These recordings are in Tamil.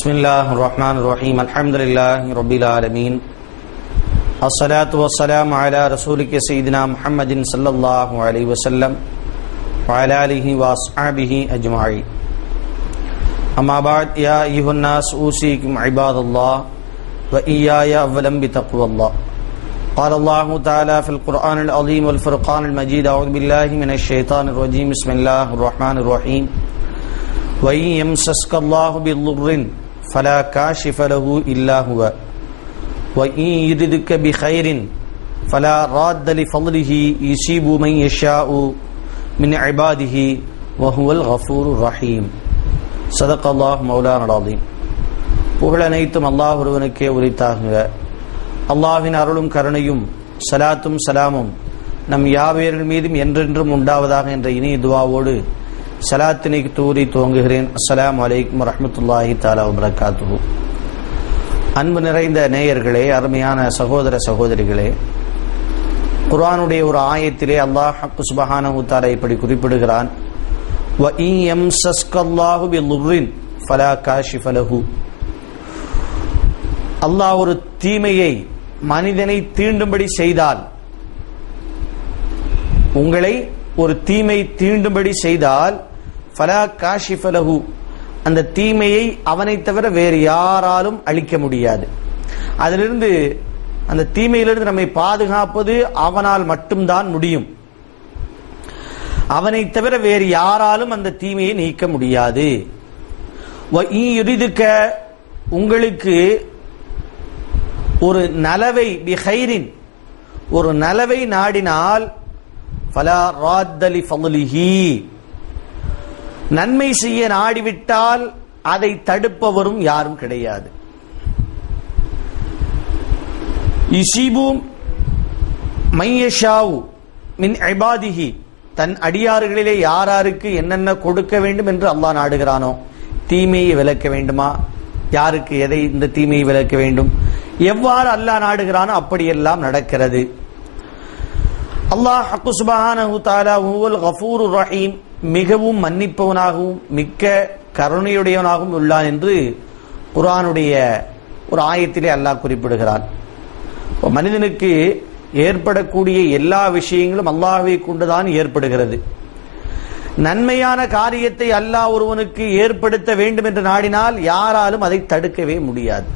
Bismillahirrahmanirrahim. Alhamdulillahi Rabbil Alameen. As-salatu was-salamu ala rasulika Sayyidina Muhammadin sallallahu alayhi wa sallam wa ala alihi wa ashabihi ajma'in. Amma ba'd, ya ayyuhan nas usikum ibadallah wa iyaya awwalan bi taqwallah. قال الله تعالى في القرآن العظيم والفرقان المجيد أعوذ بالله من الشيطان الرجيم بسم الله الرحمن الرحيم وإن يمسسك الله بضر فلا كاشف له إلا هو وإن يردك بخير فلا راد لفضله يصيب من يشاء من عباده وهو الغفور الرحيم صدق الله مولانا العظيم. புகழ் அனைத்தும் அல்லாஹ் ஒருவனுக்கே உரித்தாகுக. அல்லாஹ்வின் அருளும் கருணையும் சலாத்தும் சலாமும் நம் யாவர்கள் மீதும் என்றென்றும் உண்டாவதாக என்ற இனிய துஆவோடு சலாத்தினை தூரி துவங்குகிறேன். அஸ்ஸலாமு அலைக்கும் வரஹ்மத்துல்லாஹி தஆலா வபரகாத்துஹு. அன்பு நிறைந்த நேயர்களே, அருமையான சகோதர சகோதரிகளே, குர்ஆனுடைய ஒரு ஆயத்திலே அல்லாஹ் சுப்ஹானஹு வ தஆலா இப்படி குறிப்பிடுகிறான், வ இன் யம்ஸஸ்கல்லாஹு பிதுர்ரின் ஃபலா காஷிஃப லஹு. அல்லாஹ் ஒரு தீமையை மனிதனை தீண்டும்படி செய்தால், உங்களை ஒரு தீமை தீண்டும்படி செய்தால், ஃபலா காஷிஃப லஹு, அந்த தீமையை அவனை தவிர வேறு யாராலும் அழிக்க முடியாது. அதிலிருந்து, அந்த தீமையிலிருந்து நம்மை பாதுகாப்பது அவனால் மட்டும்தான் முடியும். அவனை தவிர வேறு யாராலும் அந்த தீமையை நீக்க முடியாது. உங்களுக்கு ஒரு நலவை பிஹைரின், ஒரு நலவை நாடினால், ஃபலா ராத்த லிஃபضலிஹி, நன்மை செய்ய நாடிவிட்டால் அதை தடுப்பவரும் யாரும் கிடையாது. யுஸீபு மன் யஷாஉ மின் இபாதிஹி, தன் அடியார்களிலே யாராருக்கு என்னென்ன கொடுக்க வேண்டும் என்று அல்லாஹ் நாடுகிறானோ, தீமையை விலக்க வேண்டுமா, யாருக்கு எதை இந்த தீமையை விலக்க வேண்டும், எவ்வாறு அல்லாஹ் நாடுகிறானோ அப்படியெல்லாம் நடக்கிறது. அல்லாஹ் சுப்ஹானஹு வ தஆலா ஹுவல் கஃபூருர் ரஹீம், மிகவும் மன்னிப்பவனாகவும் மிக்க கருணையுடையவனாகவும் உள்ளான் என்று குர்ஆனுடைய ஒரு ஆயத்திலே அல்லாஹ் குறிப்பிடுகிறான். மனிதனுக்கு ஏற்படக்கூடிய எல்லா விஷயங்களும் அல்லாஹ்வை கொண்டுதான் ஏற்படுகிறது. நன்மையான காரியத்தை அல்லாஹ் ஒருவனுக்கு ஏற்படுத்த வேண்டும் என்று நாடினால் யாராலும் அதை தடுக்கவே முடியாது.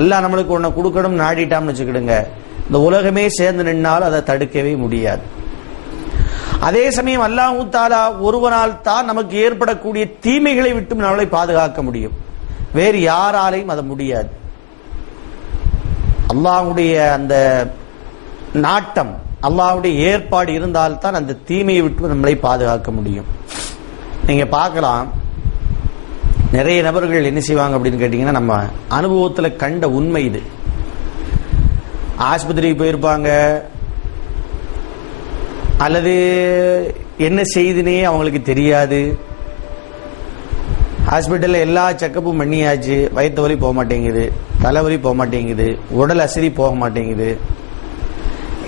அல்லாஹ் நம்மளுக்கு ஒன்றை கொடுக்கணும் நாடிட்டாம்னு வச்சுக்கிடுங்க, இந்த உலகமே சேர்ந்து நின்னால் அதை தடுக்கவே முடியாது. அதே சமயம் அல்லாஹ் தஆலா ஒருவனால் தான் நமக்கு ஏற்படக்கூடிய தீமைகளை விட்டு நம்மளை பாதுகாக்க முடியும். வேறு யாராலையும் அது முடியாது. அல்லாஹ்வுடைய அந்த நாட்டம், அல்லாஹ்வுடைய ஏற்பாடு இருந்தால்தான் அந்த தீமையை விட்டு நம்மளை பாதுகாக்க முடியும். நீங்க பார்க்கலாம், நிறைய நபர்கள் என்ன செய்வாங்க அப்படின்னு கேட்டீங்கன்னா, நம்ம அனுபவத்தில் கண்ட உண்மை இது. ஆஸ்பத்திரிக்கு போயிருப்பாங்க, அல்லது என்ன செய்துனே அவங்களுக்கு தெரியாது. ஹாஸ்பிட்டல்ல எல்லா செக்கப்பும் பண்ணியாச்சு, வயிற்று வலி போக மாட்டேங்குது, தலைவலி போக மாட்டேங்குது, உடல் அசதி போக மாட்டேங்குது,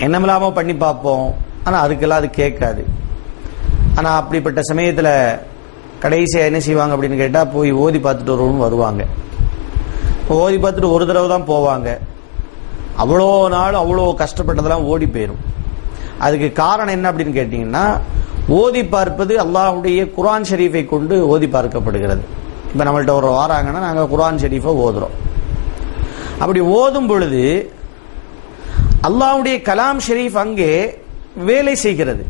என்னமில்லாம பண்ணி பார்ப்போம், ஆனா அதுக்கெல்லாம் அது கேட்காது. ஆனா அப்படிப்பட்ட சமயத்துல கடைசியா என்ன செய்வாங்க அப்படின்னு கேட்டா, போய் ஓதி பார்த்துட்டு வருவோம்னு வருவாங்க. ஓதி பார்த்துட்டு ஒரு தடவை தான் போவாங்க. அவ்வளோ நாள் அவ்வளோ கஷ்டப்பட்டதெல்லாம் ஓடி போயிடும். அதுக்கு காரணம் என்ன அப்படின்னு கேட்டீங்கன்னா, ஓதி பார்ப்பது அல்லாஹ்வுடைய குர்ஆன் ஷரீஃபை கொண்டு ஓதி பார்க்கப்படுகிறது. இப்ப நம்மள்ட்ட ஒரு வாராங்கன்னா நாங்க குர்ஆன் ஷரீஃபை ஓதுறோம். அப்படி ஓதும் பொழுது அல்லாஹ்வுடைய கலாம் ஷரீஃப் அங்கே வேலை செய்கிறது.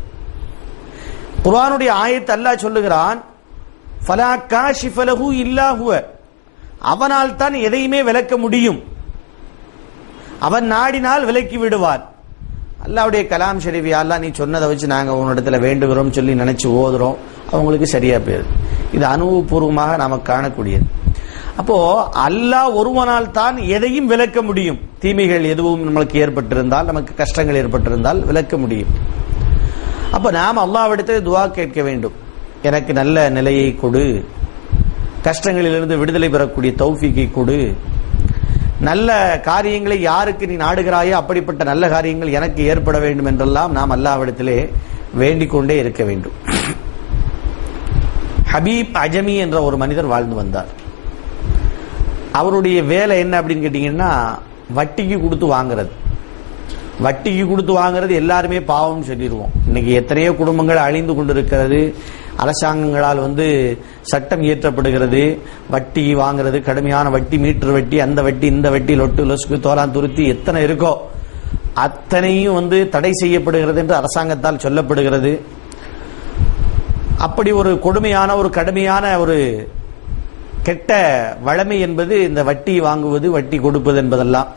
குர்ஆனுடைய ஆயத் அல்லாஹ் சொல்லுகிறான், ஃபலா காஷிஃப லஹு இல்லா ஹுவ, அவனால் தான் எதையுமே விலக்க முடியும், அவன் நாடினால் விலக்கி விடுவான். அல்லாஹ்வுடைய கலாம் ஷரீஃப், அல்லாஹ் நீ சொன்னதை வச்சு நாங்க உன்னிடத்துல வேண்டுகிறோம் சொல்லி நினைச்சு ஓதுறோம், அவங்களுக்கு சரியா போயிடுது. இது அனுபவபூர்வமாக நமக்கு காணக்கூடியது. அப்போ அல்லாஹ் ஒருவனால் தான் எதையும் விலக்க முடியும். தீமைகள் எதுவும் நம்மளுக்கு ஏற்பட்டிருந்தால், நமக்கு கஷ்டங்கள் ஏற்பட்டிருந்தால் விலக்க முடியும். அப்ப நாம் அல்லாஹ்விடத்தில் துஆ கேட்க வேண்டும், எனக்கு நல்ல நிலையை கொடு, கஷ்டங்களிலிருந்து விடுதலை பெறக்கூடிய தௌஃபீக்கை கொடு, நல்ல காரியங்களை யாருக்கு நீ நாடுகிறாயோ அப்படிப்பட்ட நல்ல காரியங்கள் எனக்கு ஏற்பட வேண்டும் என்றெல்லாம் நாம் அல்லாஹ்விடத்திலே வேண்டிக் கொண்டே இருக்க வேண்டும். ஹபீப் அஜமி என்ற ஒரு மனிதர் வாழ்ந்து வந்தார். அவருடைய வேலை என்ன அப்படின்னு கேட்டீங்கன்னா வட்டிக்கு கொடுத்து வாங்குறது. வட்டிக்கு கொடுத்து வாங்குறது எல்லாருமே பாவம்னு சொல்லிடுவோம். இன்னைக்கு எத்தனையோ குடும்பங்கள் அழிந்து கொண்டிருக்கிறது. அரசாங்கங்களால் சட்டம் இயற்றப்படுகிறது. வட்டி வாங்குறது, கடுமையான வட்டி, மீட்டர் வட்டி, அந்த வட்டி, இந்த வட்டி, லொட்டு லொசுக்கு தோலான் துருத்தி எத்தனை இருக்கோ அத்தனையும் தடை செய்யப்படுகிறது என்று அரசாங்கத்தால் சொல்லப்படுகிறது. அப்படி ஒரு கொடுமையான ஒரு கடுமையான ஒரு கெட்ட வழமை என்பது இந்த வட்டி வாங்குவது, வட்டி கொடுப்பது என்பதெல்லாம்.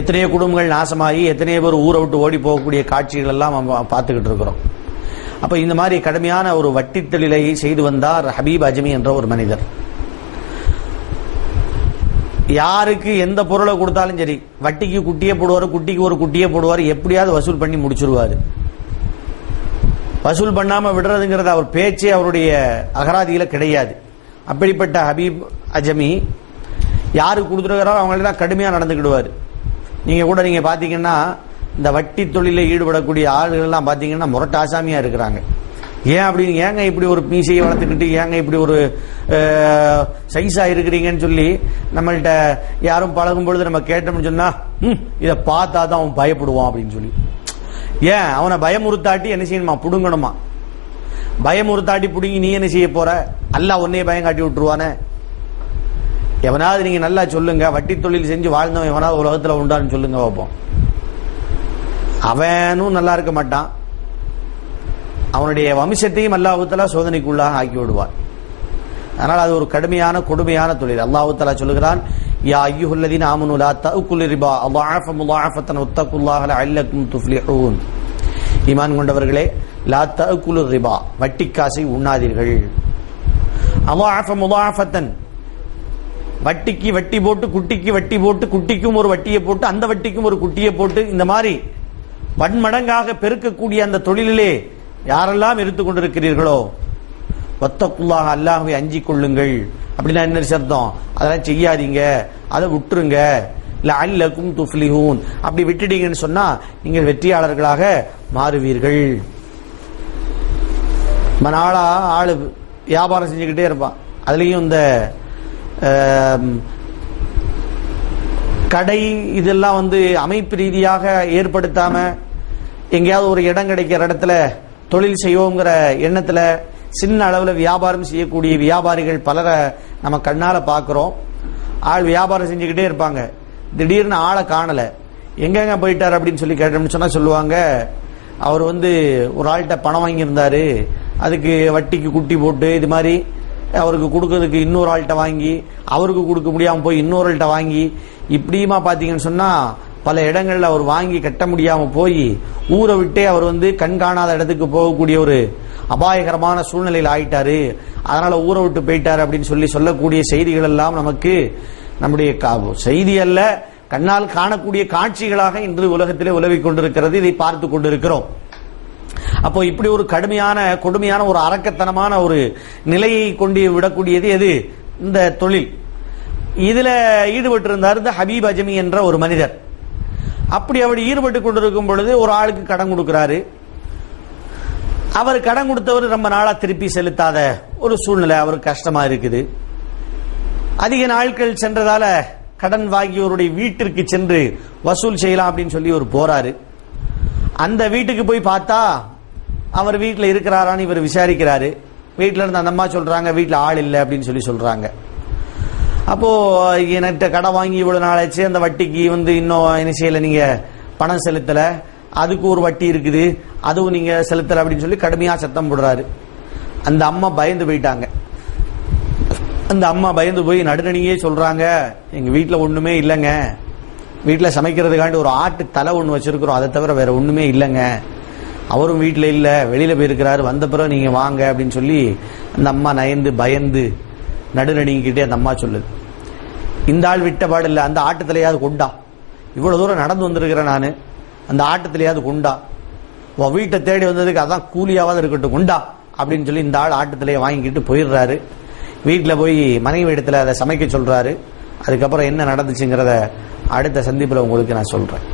எத்தனையோ குடும்பங்கள் நாசமாகி எத்தனையோ பேர் ஊரை விட்டு ஓடி போகக்கூடிய காட்சிகள் எல்லாம் பார்த்துக்கிட்டு இருக்கிறோம். அப்ப இந்த மாதிரி கடுமையான ஒரு வட்டி தொழிலை செய்து வந்தார் ஹபீப் அஜ்மி என்ற ஒரு மனிதர். யாருக்கு எந்த பொருளை கொடுத்தாலும் சரி வட்டிக்கு குட்டியே போடுவார், குட்டிக்கு ஒரு குட்டியே போடுவார், எப்படியாவது வசூல் பண்ணி முடிச்சிருவாரு. வசூல் பண்ணாம விடுறதுங்கிறது அவர் பேச்சே அவருடைய அகராதியில கிடையாது. அப்படிப்பட்ட ஹபீப் அஜ்மி யாருக்கு கொடுத்துருக்கிறாரோ அவங்கள்ட்ட கடுமையா நடந்துக்கிடுவார். நீங்க பாத்தீங்கன்னா இந்த வட்டி தொழிலில் ஈடுபடக்கூடிய ஆளுகள் எல்லாம் பாத்தீங்கன்னா முரட்டு ஆசாமியா இருக்கிறாங்க. ஏன் அப்படின்னு, ஏங்க இப்படி ஒரு மீசையை வளர்த்துக்கிட்டு ஏங்க இப்படி ஒரு சைஸா இருக்கிறீங்கன்னு சொல்லி நம்மள்கிட்ட யாரும் பழகும் பொழுது நம்ம கேட்டோம்னு சொன்னா இதை பார்த்தா தான் அவன் பயப்படுவான் அப்படின்னு சொல்லி. ஏன் அவனை பயமுறுத்தாட்டி என்ன செய்யணுமா, புடுங்கணுமா. பயமுறுத்தாட்டி புடுங்கி நீ என்ன செய்ய போற, அல்லாஹ் உன்னையே பயம் காட்டி விட்டுருவானே. எவனாவது நீங்க நல்லா சொல்லுங்க, வட்டி தொழில் செஞ்சு வாழ்ந்தவன் எவனாவது உலகத்துல உண்டான்னு சொல்லுங்க பார்ப்போம். அவனும் நல்லா இருக்க மாட்டான், அவனுடைய வம்சத்தையும் அல்லாஹ் தஆலா சோதனைக்குள்ளாக ஆக்கி விடுவான். அதனால அது ஒரு கடுமையான கொடுமையான தொழில். அல்லாஹ் தஆலா சொல்லுகிறான், யா அய்யுஹல்லதீன ஆமனூ லா தஅகுலு ரிபா அضாஅஃப முضاعفة வத்தகுல்லாஹ லஅல்லக்கும் துஃப்லிஹூன். ஈமான் கொண்டவர்களே, லா தஅகுலு ரிபா, வட்டி காசை உண்ணாதீர்கள். அضاعف முضاعفة, வட்டிக்கு வட்டி போட்டு, குட்டிக்கு வட்டி போட்டு, குட்டிக்கும் ஒரு வட்டியை போட்டு, அந்த வட்டிக்கும் ஒரு குட்டியை போட்டு, இந்த மாதிரி பன்மடங்காக பெருக்கக்கூடிய அந்த தொழிலிலே யாரெல்லாம் இருந்து கொண்டிருக்கிறீர்களோ வத்தகுல்லாஹ, அல்லாஹ்வை அஞ்சிக் கொள்ளுங்கள். அப்படின்னா என்ன அர்த்தம், அதெல்லாம் செய்யாதீங்க, அதை விட்டுருங்க. லஅல்லக்கும் துஃப்லிஹூன், அப்படி விட்டுட்டீங்கன்னு சொன்னா நீங்கள் வெற்றியாளர்களாக மாறுவீர்கள். மனாளா ஆளு வியாபாரம் செஞ்சுக்கிட்டே இருப்பான். அதுலயும் இந்த கடை இதெல்லாம் அமைப்பு ரீதியாக ஏற்படுத்தாம எங்கேயாவது ஒரு இடம் கிடைக்கிற இடத்துல தொழில் செய்வோங்கிற எண்ணத்துல சின்ன அளவுல வியாபாரம் செய்யக்கூடிய வியாபாரிகள் பலரை நம்ம கண்ணால பாக்குறோம். ஆள் வியாபாரம் செஞ்சுக்கிட்டே இருப்பாங்க. திடீர்னு ஆளை காணல, எங்கெங்க போயிட்டார் அப்படின்னு சொல்லி கேட்டோம்னு சொன்னா சொல்லுவாங்க, அவர் ஒரு ஆள்கிட்ட பணம் வாங்கியிருந்தாரு, அதுக்கு வட்டிக்கு குட்டி போட்டு இது மாதிரி அவருக்கு கொடுக்கறதுக்கு இன்னொரு ஆள்கிட்ட வாங்கி, அவருக்கு கொடுக்க முடியாம போய் இன்னொரு ஆள்கிட்ட வாங்கி, இப்படியுமா பாத்தீங்கன்னு சொன்னா பல இடங்கள்ல அவர் வாங்கி கட்ட முடியாம போய் ஊரை விட்டே அவர் கண்காணாத இடத்துக்கு போகக்கூடிய ஒரு அபாயகரமான சூழ்நிலையில் ஆயிட்டாரு. அதனால ஊரை விட்டு போயிட்டாரு அப்படின்னு சொல்லக்கூடிய செய்திகள் எல்லாம் நமக்கு நம்முடைய செய்தி அல்ல, கண்ணால் காணக்கூடிய காட்சிகளாக இன்று உலகத்திலே உலவிக் கொண்டிருக்கிறது. இதை பார்த்து கொண்டிருக்கிறோம். அப்போ இப்படி ஒரு கடுமையான கொடுமையான ஒரு அரக்கத்தனமான ஒரு நிலையை கொண்டு விடக்கூடியது எது, இந்த தொழில். இதுல ஈடுபட்டு இருந்தார் இந்த ஹபீப் அஜ்மி என்ற ஒரு மனிதர். அப்படி அவர் ஈடுபட்டு கொண்டிருக்கும் பொழுது ஒரு ஆளுக்கு கடன் கொடுக்கிறாரு. அவர் கடன் கொடுத்தவர் ரொம்ப நாளா திருப்பி செலுத்தாத ஒரு சூழ்நிலை, அவருக்கு கஷ்டமா இருக்குது. அதிக நாட்கள் சென்றதால கடன் வாங்கியவருடைய வீட்டிற்கு சென்று வசூல் செய்யலாம் அப்படின்னு சொல்லி ஒரு போறாரு. அந்த வீட்டுக்கு போய் பார்த்தா அவர் வீட்டில் இருக்கிறாரான்னு இவர் விசாரிக்கிறாரு. வீட்டில இருந்து அந்த அம்மா சொல்றாங்க வீட்டில் ஆள் இல்லை அப்படின்னு சொல்லி சொல்றாங்க. அப்போ என்கிட்ட கடன் வாங்கி இவ்வளவு நாள் ஆச்சு, அந்த வட்டிக்கு இன்னும் என்ன செய்யல, நீங்க பணம் செலுத்தல, அதுக்கு ஒரு வட்டி இருக்குது, அதுவும் நீங்க செலுத்தல அப்படின்னு சொல்லி கடுமையா சத்தம் போடுறாரு. அந்த அம்மா பயந்து போயிட்டாங்க. அந்த அம்மா பயந்து போய் நடுநணியே சொல்றாங்க, எங்க வீட்டுல ஒண்ணுமே இல்லைங்க, வீட்டுல சமைக்கிறதுக்காண்டி ஒரு ஆட்டு தலை ஒண்ணு வச்சிருக்கிறோம், அதை தவிர வேற ஒண்ணுமே இல்லைங்க, அவரும் வீட்டுல இல்ல, வெளியில போயிருக்கிறாரு, வந்த பிறகு நீங்க வாங்க அப்படின்னு சொல்லி அந்த அம்மா நயந்து பயந்து நடுநடுங்கிட்டே அந்த அம்மா சொல்லுது. இந்த ஆள் விட்ட பாடு இல்ல, அந்த ஆட்டத்திலேயாவது கொண்டா, இவ்வளவு தூரம் நடந்து வந்திருக்கிறேன் நானு, அந்த ஆட்டத்திலேயாவது கொண்டா, உன் வீட்டை தேடி வந்ததுக்கு அதான் கூலியாவது இருக்கட்டும் கொண்டா அப்படின்னு சொல்லி இந்த ஆள் ஆட்டத்திலேயே வாங்கிக்கிட்டு போயிடுறாரு. வீட்டுல போய் மனைவி இடத்துல அதை சமைக்க சொல்றாரு. அதுக்கப்புறம் என்ன நடந்துச்சுங்கிறத அடுத்த சந்திப்புல உங்களுக்கு நான் சொல்றேன்.